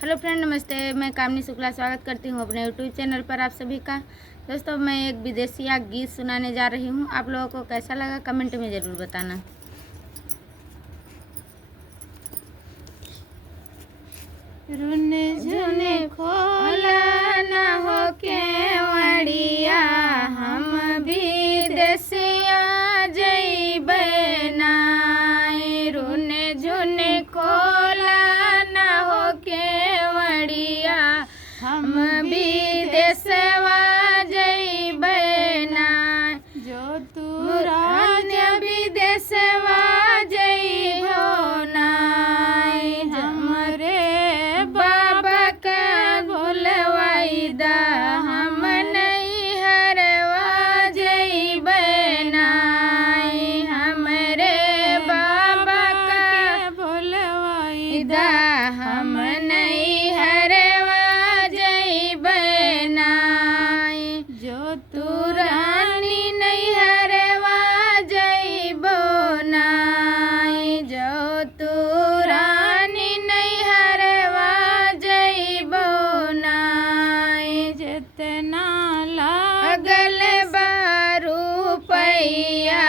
Hello friend, नमस्ते। मैं कामनी शुक्ला स्वागत करती हूँ अपने यूट्यूब चैनल पर आप सभी का। दोस्तों, मैं एक विदेशिया गीत सुनाने जा रही हूँ। आप लोगों को कैसा लगा कमेंट में ज़रूर बताना। रुन झुन खोला न हो केवड़िया, हम विदेशिया जइबै नाइ। रुन झुन खोला न हो केवड़िया, हम विदेशवा जइबै नाइ। जो तू राज्य विदेशवा जइहो नाइ, हमरे बाबा का भोलवाइदा, हम नहीं हरवा जइबै नाइ। हमरे बाबा का भोलवाइदा, हम नहीं हरवा जइबै नाइ। जो तू रानी नहीं हरवा जइबो नाइ, जो तू रानी नहीं हरवा जइबो नाइ। जितना लागल बारू पैया,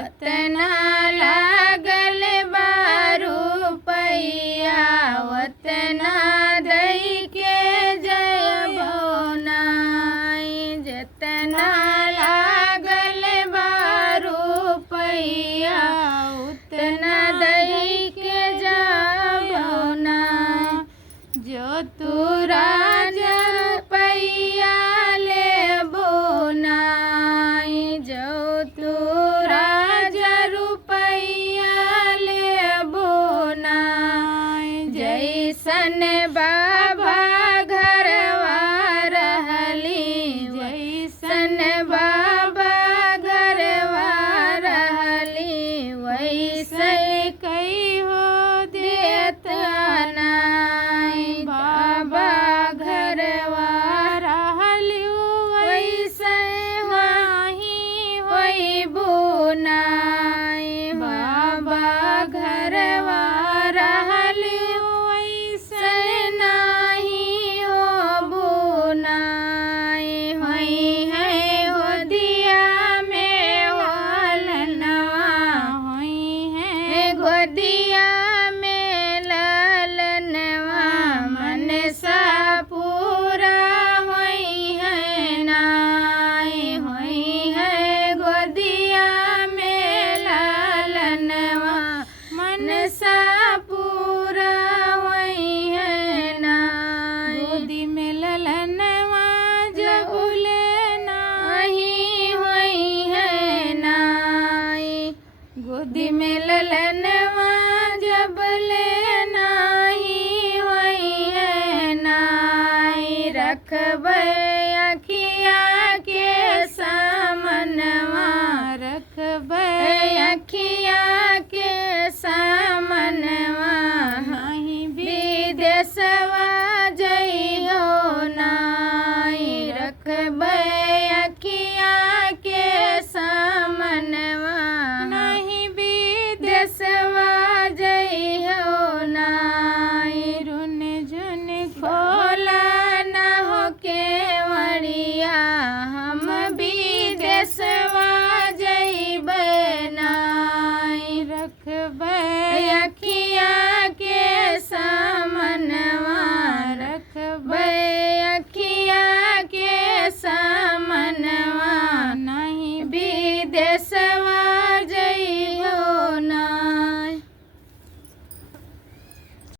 उतना लागल बारू पैया, उतना दई के जइबो नाइ। जितना लागल बारू पैया, उतना दई के जइबो नाइ। जो तू राजा पैया लेबो नाइ, जो तू राजा रुपैया लेबो नाइ। जैसन बाबा घरवा रहली, जैसन बाबा घरवा रहली, वैसे कहियो देत नाइ। बाबा घरवा रहली, वैसे वही होइबो नाइ। बाबा घरवा रहली, वैसे नाही होबो नाइ। होई है गोदिया में लालनवा, होई है गोदिया में लालनवा, मन सा पूरा होई है नाइ। होई है गोदिया में लालनवा, मन सा पूरा होई है नाइ। गोदी में ललनवा जब ले नाही होई है नाइ। गोदी में ललनवा जब ले नाही होई है नाइ। रखबै अखिया के सामनवा, रखबै अखिया के सामनवा, नहीं विदेश